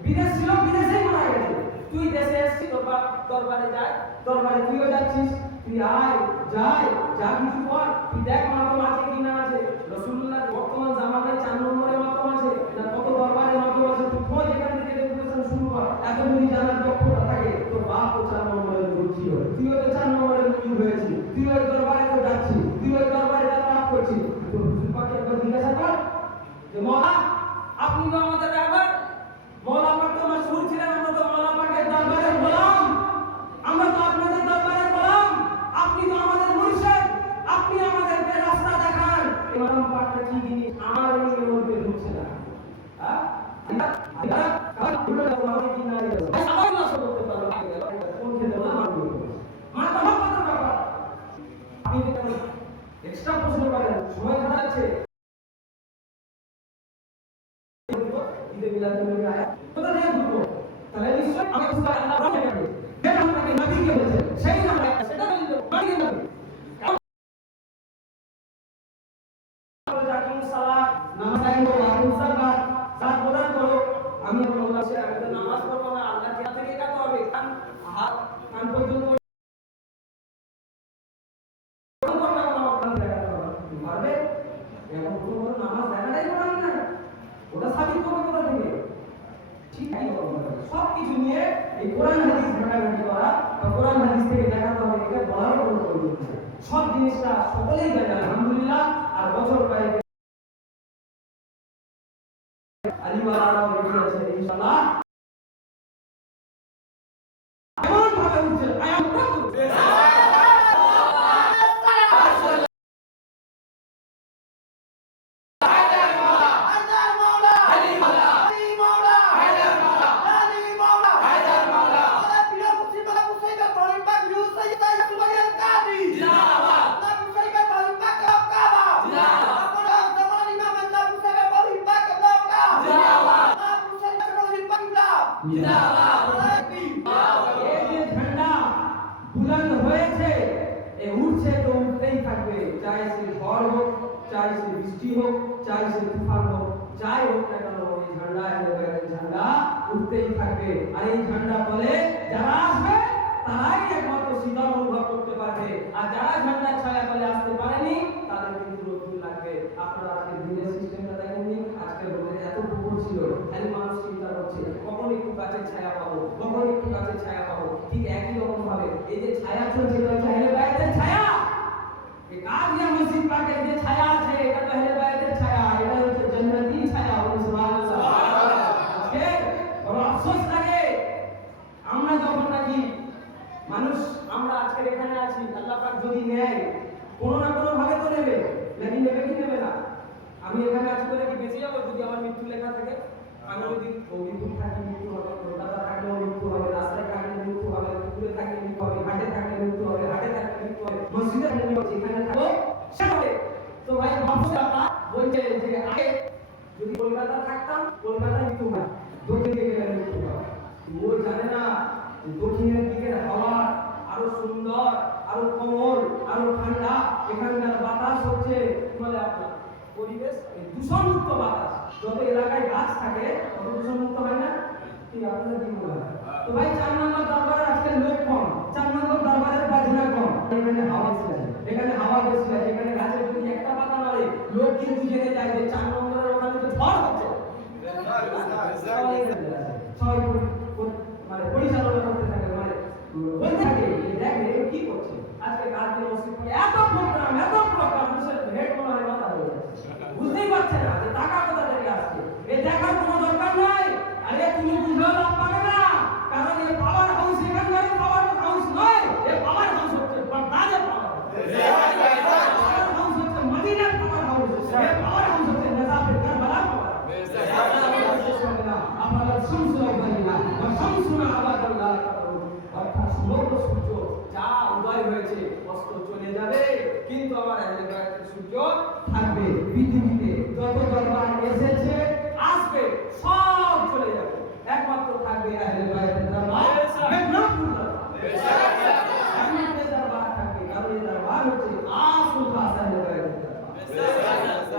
বিদেশ ছিল, বিদেশেই মারা গেছে, তুই দেশে এসেছিস, তোর বাপ দরবারে যায়, দরবারে তুইও যাচ্ছিস, তুই আয় যা কিছু কর, তুই দেখ মাতম আছে কি না আছে। রাসূলুল্লাহ বর্তমান জামানায় 4 নম্বরে মাতম আছে না কত দরবারে মাতম আছে, তুই খোঁজ এখান থেকে রেগুলেশন শুরু কর। এত যদি জানার দক্ষতা থাকে, তোর বাপ তো 4 নম্বরে ঘুরছিল, তুইও তো 4 নম্বরে মুড়ি হয়েছিস, তুই ওই দরবারে তো যাচ্ছিস, তুই ওই দরবারে যাতায়াত করছিস। তো হুজুর পাককে একবার জিজ্ঞাসা কর যে মওলা আপনি তো আমাদের ড্রাইভার, মওলা পাক তো মাশহুর ছিলেন, আমরা তো মওলা পাকের দরবারের গোলাম, আমরা তো আপনাদের দরবারের গোলাম, আপনি তো আমাদের মুর্শিদ, আপনি আমাদেরকে রাস্তা দেখান। ইমাম পাকটা কি জিনিস আমার এই মধ্যে ঢুকছে না। এটা কারণ আমাদের কি না এটা সবাই নষ্ট করতে পারবে, কোন খেতে না মানবে মাথা মাথা ব্যাপার। আপনি আছে ঈদে মিলাদুন্নবী আয়াত কোথা থেকে বুঝবো? তাহলে নিশ্চয় আমি আল্লাহ রাখে যাবে যে আপনাকে নবীকে বলেছে সেই নাম সেটা বলতে নবীকে নবী জাকিম সালাত নামাজ আইন করো আকিম সালাত সাত প্রদান করো। আমি বললাম আমি তো নামাজ পড়বো না, আল্লাহ কোথা থেকে কাটো হবে কান হাত কান পর্যন্ত পারবে এখন কোনো নামাজ দেখাটাই কোরআন না, ওটা সাবিত করবে কোথা থেকে? ঠিক আছে, সব কিছু নিয়ে এই কোরআন হাদিস ঘাটাঘাটি করা বা কোরআন হাদিস থেকে দেখাতে হবে এটা বলার কোনো প্রয়োজন নেই। সব জিনিসটা সকলেই জানে আলহামদুলিল্লাহ। আর বছর কয়েক আলিওয়ালারাও রেডি আছে ইনশাআল্লাহ এমন ভাবে উঠছে আয়াত করছে ঝান্ডা বুলন্দ হয়েছে এ উঠছে তো উঠতেই থাকবে, চাই সে ঝড় হোক, চাই সে বৃষ্টি হোক, চাই সে তুফান হোক, যাই হোক না কেন এই ঝান্ডা ঝান্ডা উঠতেই থাকবে। আর এই ঝান্ডা বলে যারা আসবে তারাই একমাত্র শীতল অনুভব করতে পারবে, আর যারা ঝান্ডার ছায়া বলে আসতে পারেনি তাদের কিন্তু রোদ লাগবে। আপনারা আজকে দিনের সিস্টেমটা দেখেননি, আজকে রোদের এত পুকুর ছিল, খালি মানুষ চিন্তা করছে কখন একটু গাছের ছায়া পাবো, কখন একটু গাছের ছায়া পাবো। ঠিক একই রকম ভাবে এই যে ছায়া চলছে এটা চাইলে বাইরের ছায়া, এই কাজিয়া মসজিদ পার্কের যে ছায়া আছে এটা তো হেলে বাইরের ছায়া, এটা হচ্ছে জান্নাতি ছায়া। সুবহানাল্লাহ। আজকে বড় আফসোস লাগে আমরা যখন নাকি মানুষ আমরা আজকে এখানে আছি, আল্লাহ পাক যদি নেয় কোনো না কোনো ভাবে তো নেবে, নাকি নেবে কি নেবে না? আমি এখানে আছি বলে কি বেঁচে যাবো? যদি আমার মৃত্যু লেখা থাকে, আমি যদি অভিযোগ থাকি মৃত্যু হবে, কলকাতা থাকলেও মৃত্যু হবে, রাস্তায় থাকলে মৃত্যু হবে, পুকুরে থাকলে মৃত্যু হবে, ঘাটে থাকলে মৃত্যু হবে, হাটে থাকলে মৃত্যু হবে, মসজিদে থাকলে মৃত্যু হবে, যেখানে থাকবো সেখানে। তো ভাই ভাবছে আপনারা বলছে যে আগে যদি কলকাতা থাকতাম কলকাতায় মৃত্যু হয়, দক্ষিণ দিকে গেলে মৃত্যু হয়। ও জানে না দক্ষিণের দিকের হাওয়া আরো সুন্দর, আরো কোমল, আরো ঠান্ডা, এখানকার বাতাস হচ্ছে বলে আপনার পরিবেশ দূষণমুক্ত বাতাস। যত এলাকায় গাছ থাকে তত দূষণমুক্ত হয় না? ঠিক আপনাদের কি মনে হয়? তো ভাই 4 নম্বর দরবারে আজকে লোক কম, 4 নম্বর দরবারের বাজনা কম, এখানে হাওয়া বেশি আছে, এখানে হাওয়া বেশি আছে, এখানে গাছের যদি একটা পাতা নড়ে লোক কিন্তু জেনে যায় যে 4 নম্বরের ওখানে তো ঝড় হচ্ছে। সবাই মানে পরিচালনা করতে থাকে, মানে বলতে থাকে দেখে কি করছে আজকে গাছগুলো মসজিদ এত প্রোগ্রাম মানুষের হেড মনে হয় মাথা হয়ে যাচ্ছে, বুঝতেই পারছে না যে টাকা কোথা থেকে আসছে। এ দেখার কোনো দরকার নাই। আরে তুমি বুঝলেও লাভ পাবে না, কারণ এই পাওয়ার হাউস এখানকার পাওয়ার হাউস নয়, এ পাওয়ার হাউস হচ্ছে বাগদাদের পাওয়ার হাউস হচ্ছে মদিনার পাওয়ার হাউস, এ পাওয়ার হাউস হচ্ছে নেজাফের কারবালার পাওয়ার আপনারা শামসুল বানিনা বা শামসুনা আবাদাল্লাহ, অর্থাৎ সমগ্র সূর্য যা উদয় হয়েছে অস্ত চলে যাবে, কিন্তু আমার আহলে বায়াতের সূর্য থাকবে। পৃথিবীতে যত দরবার এসেছে আসবে সব চলে যাবে, একমাত্র থাকবে আহলে বায়াতের দরবার, মেঘনাপুর দরবার। একমাত্র দরবার থাকবে, কারণ এই দরবার হচ্ছে আসল খাস আহলে বায়াতের দরবার।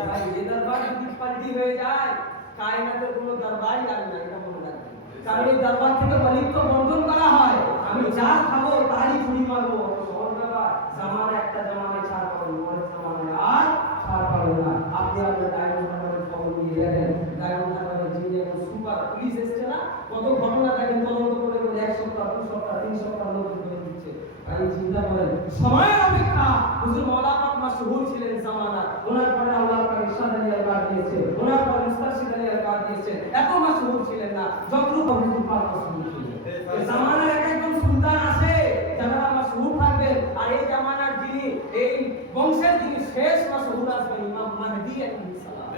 ভাই এই দরবার যদি পাল্টি হয়ে যায় কায়নাতের কোনো দরবারই লাগবে না, এটা মনে রাখবেন। কারণ এই দরবার থেকে অলিপ্ত বন্ধন করা হয়, আমি যা খাবো তারই ছুরি মারবো, সহজ ব্যাপার। জামানা একটা জামানায় ছাড় পাবেন, পরের জামানায় আর ছাড় পাবেন না। আপনি আপনার ডায়মন্ড হারবারের খবর নিয়ে দেখেন, ডায়মন্ড হারবারের যে এখন সুপার পুলিশ এসছে না, কত ঘটনা দেখেন তদন্ত করে 1 সপ্তাহ 2 সপ্তাহ 3 সপ্তাহ লোক ধরে দিচ্ছে। তাই চিন্তা করেন সময়ের অপেক্ষা হুজুর মাওলানা পাক মাশহুর ছিলেন জামানা, ওনার পরে আল্লাহ পাক ইরশাদ আলী আলকার দিয়েছে, ওনার পরে মুস্তাশিদ আলী আলকার দিয়েছে, এত মাশহুর ছিলেন না যতটুকু হুজুর পাক মাশহুর ছিলেন। এই জামানার একজন সুলতান আছে যারা মাশহুর থাকবেন, আর এই জামানার যিনি এই বংশের যিনি শেষ মাশহুর আসবেন ইমাম মাহদী আলাইহিস সালাম।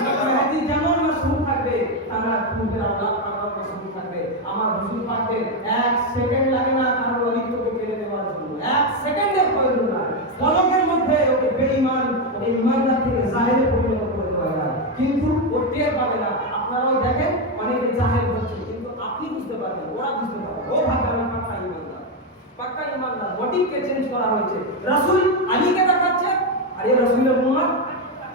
ইমাম মাহদী যেমন মাশহুর থাকবে তারা পূর্বের আল্লাহ পাক মাশহুর থাকবে। আমার হুজুর পাকের 1 সেকেন্ড লাগে না কারণ অলিপ্তকে কেড়ে নেওয়ার জন্য, 1 সেকেন্ডের প্রয়োজন না, পলকের মধ্যে ওকে বেঈমান ওকে ইমানদার থেকে জাহেল রসুলকে চেঞ্জ করা হয়েছে। রসুল আলীকে দেখাচ্ছে আর এই রসুলের উম্মত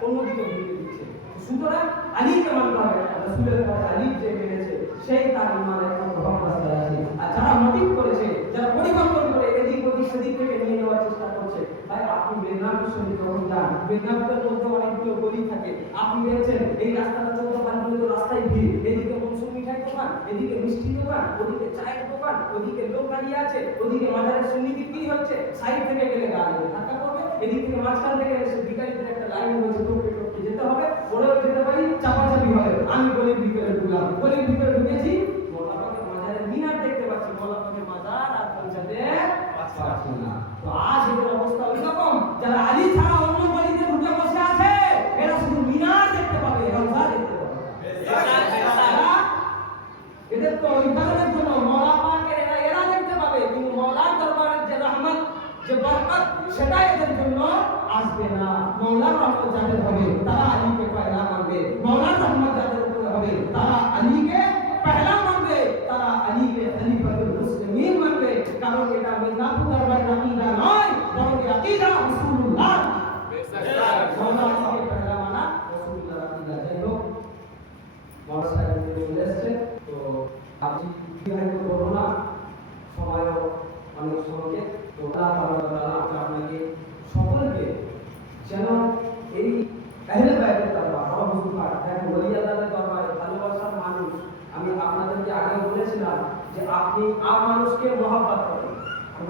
অন্যদিকে ঘুরিয়ে দিচ্ছে। সুতরাং আলীকে মানতে হবে, রসুলের পরে আলী যে মেনেছে সেই তার ইমানের প্রভাব রাস্তায় আছে। আর যারা মোটিভ করেছে, যারা পরিবর্তন করে এদিক ওদিক সেদিক থেকে নিয়ে নেওয়ার চেষ্টা করছে, ভাই আপনি মেদিনীপুর শরীফ যখন যান, মেদিনীপুরের মধ্যে অনেকগুলো গলি থাকে, আপনি দেখছেন এই রাস্তাটা 14 তো রাস্তায় ভিড়, এদিকে মনসুন মিঠাই দোকান, এদিকে মিষ্টি দোকান, ওদিকে চায়ের দোকান, ওদিকে লোক দাঁড়িয়ে আছে, ওদিকে মাজারের সুন্নি বিক্রি হচ্ছে, সাইড থেকে গেলে গাড়ি ধাক্কা করবে, এদিক থেকে মাঝখান থেকে এসে বিকারিদের একটা লাইন হয়েছে, টপকে টপকে যেতে হবে, ওরেও যেতে পারি, চাপাচাপি হবে। আমি গলির ভিতরে ঢুকলাম, গলির ভিতরে ঢুকেছি, মোল্লাপাকের মাজারের মিনার দেখতে পাচ্ছি, মোল্লাপাকের মাজার আর পৌঁছাতে পারছি না। তো আজ এদের অবস্থা ওই রকম, যারা আলী ছাড়া অন্য গলিতে ঢুকে বসে আছে, এরা শুধু মিনার দেখতে পাবে, রওজা দেখতে পাবে। এদের তো ওই কারণের জন্য মওলা পাকের এরা দেখতে পাবে, কিন্তু মওলার দরবারের যে রহমত, যে বরকত, সেটা এদের জন্য আসবে না। মওলার রহমত যাদের হবে তারা আলীকে পয়লা মানবে, মওলার রহমত যাদের উপরে হবে তারা আলীকে পয়লা মানবে, তারা আলীকে খলিফাতুল মুসলিমিন মানবে। কারণ এটা মেদিনীপুর দরবারের আকীদা নয়, বরং আকীদা রাসূলুল্লাহ। মওলা আলীকে পয়লা মানা রাসূলুল্লাহর আকীদা। যাই হোক, মওলা সাহেব চলে এসেছে, তো আপনি বিহারিত করবো না, সময়ও অনেক সঙ্গে, তো আপনাকে সকলকে যেন এই আহলে বাইতের দরবার, হুজুর পাক, ওলি আল্লাহর দরবারে ভালোবাসার মানুষ। আমি আপনাদেরকে আগে বলেছিলাম যে আপনি আর মানুষকে মহব্বত করেন,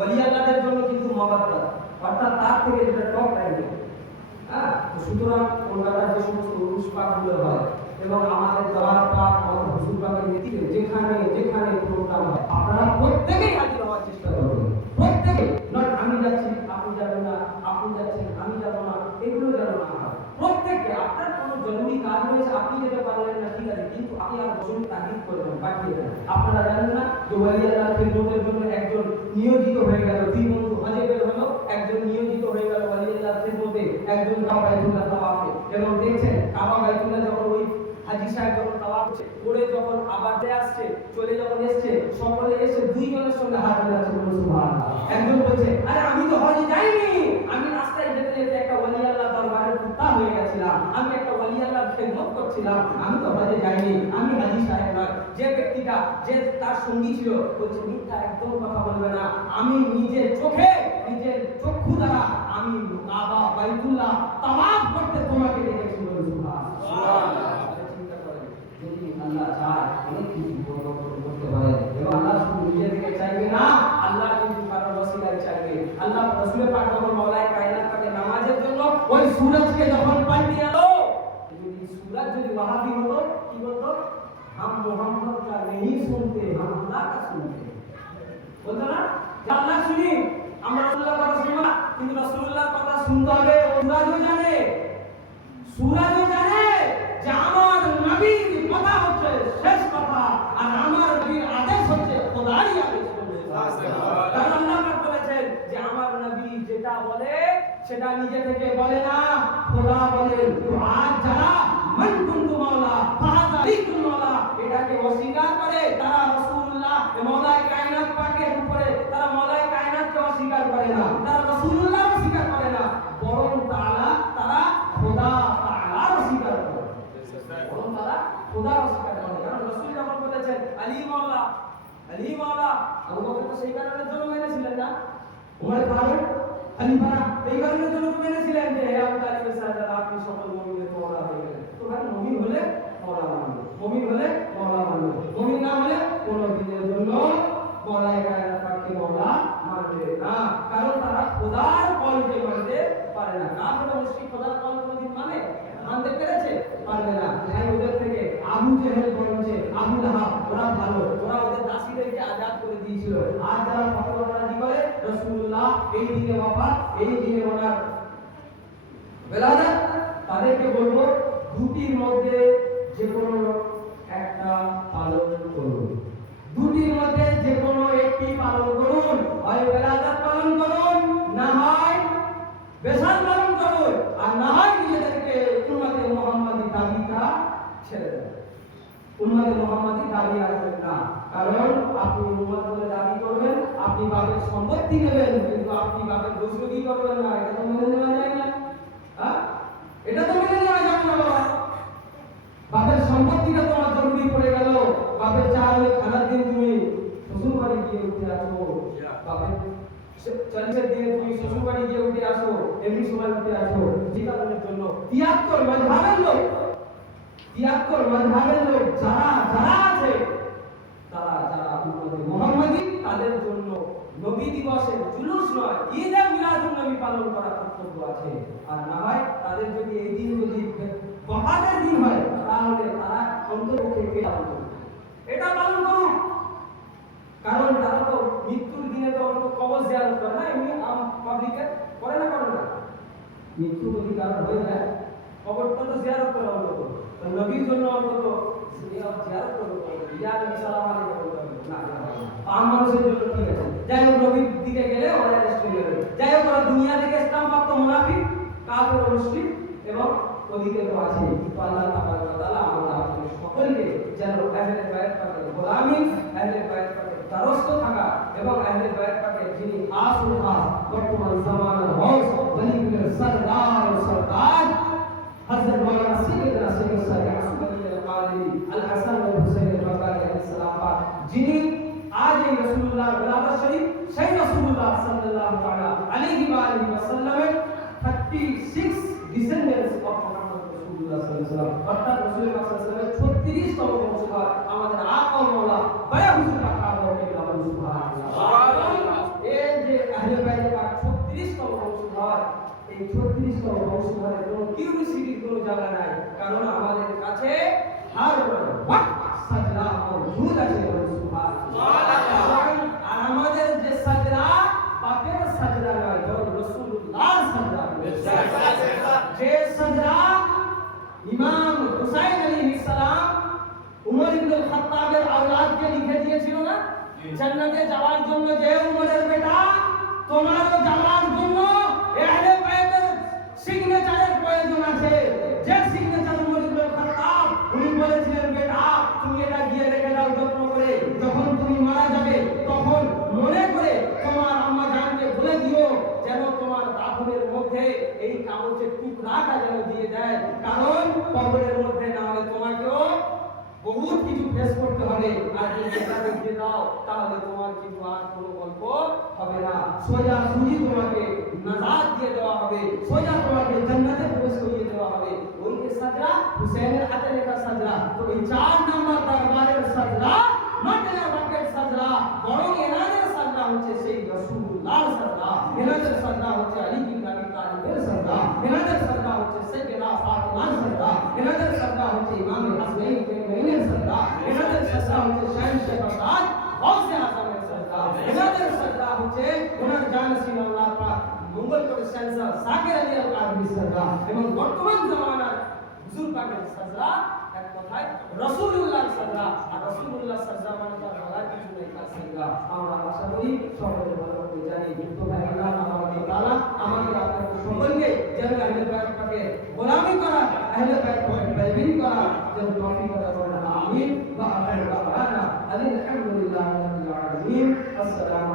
ওলি আল্লাহর জন্য কিন্তু মহব্বত, অর্থাৎ তার থেকে যেটা টপ লাইনে। হ্যাঁ, তো সুতরাং কলকাতার যে সমস্ত উরুস পাকগুলো হয় এবং আমাদের দরবার পাক, আমাদের হুজুর পাকের নেতৃত্বে যেখানে যেখানে প্রোগ্রাম হয়, আপনারা প্রত্যেকেই হাজির হওয়ার চেষ্টা করবেন। প্রত্যেকে, নট আমি যাচ্ছি আপনি যাবেন না, আপনি যাচ্ছেন আমি যাব না, এগুলো যেন না হয়। প্রত্যেককে আপনার কোনো জরুরি কাজ রয়েছে, আপনি যেতে পারলেন না, ঠিক আছে, কিন্তু আপনি আর বসুন, তাগিদ করবেন, পাঠিয়ে দেন। আপনারা জানেন না যে ওলি আল্লাহর খেদমতের জন্য একজন নিয়োজিত হয়ে গেল, দুই বন্ধু হজে বের হলো, একজন নিয়োজিত হয়ে গেল ওলি আল্লাহর খেদমতে, একজন কাবা বাইতুল্লাহ তাওয়াফে। এবং দেখছেন কাবা বাইতুল্লাহ যখন ওই হাজী সাহেব যখন তাওয়াফ করে যখন আবার আসছে, চলে যখন এসছে, সকলে এসে দুইজনের সঙ্গে হাত মেলাচ্ছে, বলে সুবহানাল্লাহ। একজন বলছে, আরে আমি তো হজে যাইনি, আমি রাস্তায় যেতে যেতে একটা ওলি আল্লাহ দরবারের কুত্তা হয়ে গেছিলাম, আমি একটা ওলি আল্লাহর খেদমত করছিলাম, আমি তো হজে যাইনি, আমি হাজী সাহেব নয়। যে ব্যক্তিটা, যে তার সঙ্গী ছিল, বলছে মিথ্যা একদম কথা বলবে না, আমি নিজের চোখে, নিজের চক্ষু দ্বারা আমি কাবা বাইতুল্লাহ তাওয়াফ করতে তোমাকে দেখেছি, বলে সুবহানাল্লাহ। যদি আল্লাহ চায় অনেক কিছু করতে পারে, এবং আল্লাহ শুধু নিজে থেকে চাইবে না, আল্লাহ কিন্তু কারো ওসিলায় চাইবে। আল্লাহ রাসূলের পাক যখন মাওলায়ে কায়নাত পাকে নামাজের জন্য ওই সূরজকে যখন পাল্টে আলো, যদি সূরজ যদি ওয়াহাবি হতো, কি বলতো, হাম মোহাম্মদ কা नहीं सुनते, हम अल्लाह का सुनते, বলতো না, আল্লাহ শুনি, আমরা রাসূলুল্লাহর কথা শুনি না, কিন্তু রাসূলুল্লাহর কথা শুনতে হবে। সূরজও জানে, সূরজও জানে যে আমার নবীর কথা হচ্ছে শেষ কথা, আর আমার নবীর আদেশ হচ্ছে খোদারই আদেশ। কারণ আল্লাহ পাক বলেছেন যে আমার নবী যেটা বলে সেটা নিজে থেকে বলে না, খোদা বলেন। তো আজ যারা মান কুনতু মাওলা ফাহাযা লিকুল মাওলা এটাকে অস্বীকার করে, তারা রাসূলুল্লাহ মাওলায়ে কায়নাত পাকের উপরে, তারা মাওলায়ে কায়নাতকে অস্বীকার করে না, তারা রাসূলুল্লাহ অস্বীকার করে না, বরং তারা খোদা তাআলার অস্বীকার করে, বরং তারা খোদা অস্বীকার করে। কারণ রাসূল যখন বলেছেন আলী মাওলা, আলী মাওলা, আবু বকর তো সেই কারণের জন্য মেনেছিলেন না, ওমর ফারুক খলিফা এই কারণের জন্য মেনেছিলেন যে হে আবু তালিবের সাথে আপনি সকল মুমিনের মাওলা হয়ে গেলেন। তো ভাই মুমিন হলে মাওলা মানবে, মুমিন হলে মাওলা মানবে, মুমিন না হলে কোন দিনের জন্য মাওলায়ে কায়নাত পাককে মাওলা মানবে না। কারণ তারা খোদার কলকে মানতে পারে না। কাফের মুশরিক খোদার কল কোনদিন মানতে পেরেছে? পারবে না। তাই ওদের থেকে আবু জেহেল বলছে, আবু লাহাব, ওরা ভালো, ওরা ওদের দাসীদেরকে আজাদ করে দিয়েছিল। আর যারা ফতোয়াবাজি করে রাসূলুল্লাহ এই দিনে ওয়াফাত, এই দিনে ওনার বেলাদাত, তাদেরকে বলবো দুটির মধ্যে যে কোনো একটা পালন করুন, দুটির মধ্যে যে কোনো একটি পালন করুন। হয় বেলাদাত পালন করুন, না হয় বেশাল পালন করুন, আর না হয় নিজেদেরকে উম্মতে মুহাম্মাদি দাবিটা ছেড়ে দেন, উম্মতে মুহাম্মাদি দাবি রাখবেন না। কারণ আপনি উম্মত বলে দাবি করবেন, আপনি বাপের সম্পত্তি নেবেন, কিন্তু আপনি বাপের দোষী করবেন না, এটা তো মেনে নেওয়া যায় না। হ্যাঁ, এটা তো মেনে নেওয়া যাবে না বাবা। বাপের সম্পত্তিটা তোমার জরুরি পড়ে গেল, বাপের চার খানার দিন তুমি শ্বশুর বাড়ি গিয়ে উঠে আসো, বাপের 40 দিনে তুমি শ্বশুর বাড়ি গিয়ে উঠে আসো, এমনি সময় উঠে আসো, যে কারণের জন্য 73 মাযহাবের লোক, 73 মাযহাবের লোক যারা যারা আছে, যারা উম্মতে মুহাম্মাদী, তাদের জন্য নবী দিবসের জুলুস নয়, ঈদে মিলাদুন নবী পালন করা কর্তব্য আছে। আর না হয় তাদের যদি এই দিন যদি বহাদের দিন হয়, তাহলে তারা অন্তরপক্ষে এটা পালন করুক। কারণ তারা তো মৃত্যুর দিনে তো অন্তত কবর জিয়ারত করে না, এমনি আম পাবলিকে করে না, করে না। মৃত্যু যদি কারো হয়ে যায়, কবরটা তো জিয়ারত করা হলো, তো নবীর জন্য অন্তত জিয়ারত করবো, ইয়া নবী সালাম আলাইকুম না, আম মানুষের জন্য ঠিক আছে। যাই হোক, নবীর দিকে গেলে ওরা অ্যারেস্ট হয়ে যাবে। যাই হোক, ওরা দুনিয়া থেকে ইসলাম প্রাপ্ত মুনাফিক, কাফের, মুশরিক এবং ওদিকে তো আছে। তো আল্লাহ তাআলা আমরা আপনাদের সকলকে যেন আহলে বাইত পাকের গোলামি, আহলে বাইত পাকের দ্বারস্থ থাকা এবং আহলে বাইত পাকের যিনি আসল খাস বর্তমান জামানার হস বলিগুলোর সরদার ও সরতাজ হযরত মাওলানা সাইয়্যিদনা সৈয়দ সাহেব আসমানী আল-কাদিরি আল হাসান ওয়াল হুসাইন আল-বাকারি আলাইহিস সালাম পাক, যিনি আজ এই রাসূলুল্লাহ বিরাদত শরীফ সেই রাসূলুল্লাহ সাল্লাল্লাহু তাআলা আলাইহি ওয়া আলিহি ওয়াসাল্লামের 36 descendants of Muhammad Rasulullah sallallahu alaihi wasallam, অর্থাৎ রাসূলুল্লাহ সাল্লাল্লাহু আলাইহি ওয়াসাল্লামের 36তম বংশধর আমাদের আকা মাওলা বায়া হুজুর পাক সুবহানাল্লাহ। এই যে আহলে বাইত পাক 36তম বংশধর, এই 36তম বংশধরের কোনো কিউরিসিটির কোনো জায়গা নাই, কারণ আমাদের কাছে হার ওয়াক্ত সাজদা মওজুদ আছে। সুবহানাল্লাহ। আর আমাদের যে সাজদা বাপের সাজদা নয়, বরং রাসূলুল্লাহর সাজদা। যে সাজদা ইমাম হুসাইন আলাইহিস সালাম উমর ইবনে খাত্তাবের আওলাদকে লিখে দিয়েছিল না, জান্নাতে যাওয়ার জন্য যে উমরের বেটা তোমারও যাওয়ার জন্য আহলে বাইতের সিগনেচারের প্রয়োজন আছে। যে সিগনেচার উমর ইবনে খাত্তাব উনি বলেছিলেন, বেটা তুমি এটা গিয়ে রেখে দাও যত্ন করে, যখন তুমি মারা যাবে তখন মনে করে তোমার আম্মা জানকে বলে দিও যেন তোমার দাফনের মধ্যে এই কাগজের টুকরাটা যেন দিয়ে দেয়, কারণ কবরের মধ্যে না হলে তোমাকেও বহুত কিছু ফেস করতে হবে। আর যদি এটা দিয়ে দাও তাহলে তোমার কিন্তু আর কোনো গল্প হবে না, সোজা সুজি তোমাকে নাজাত দিয়ে দেওয়া হবে, সোজা তোমাকে জান্নাতে প্রবেশ করিয়ে দেওয়া হবে। ওই যে সাজদা হুসাইনের হাতে লেখা সাজদা, তো এই 4 নাম্বার দরবারের সাজদা নট এ রকেট সাজদা, বরং এনাদের সাজদা হচ্ছে সেই রাসূলুল্লাহর সাজদা, এনাদের সাজদা হচ্ছে আলী ইবনে আবি তালিবের সাজদা, এনাদের সাজদা হচ্ছে সাইয়্যিদা ফাতিমার সাজদা, এনাদের সাজদা হচ্ছে ইমাম হাসান ইবনে সাজদা, এনাদের সাজদা হচ্ছে শাইখ শেখাওয়াত গৌসে আজমের সাজদা, এনাদের সাজদা হচ্ছে ওনার জানসিন আল্লাহ পাক মঙ্গল করে সেন্সর সাকির আলী আল-কাদরির সাজদা, এবং বর্তমান জামানার হুজুর পাকের সাজদা এক কথায় রাসূলুল্লাহর সাজদা। আর রাসূলুল্লাহর সাজদা মানে তো বলার কিছু নেই, তার সাজদা আমরা আশা করি সকলে ভালো করে জানি। তো ভাই আল্লাহ তাআলা আমাদের আপনাদের সকলকে যেন আহলে বাইত পাকের গোলামি করা, আহলে বাইত পাকের বাইবিন করা যেন তৌফিক আতা করেন। আমিন। ওয়া আখিরু দাওয়ানা আলহামদুলিল্লাহি রাব্বিল আলামিন। আসসালামু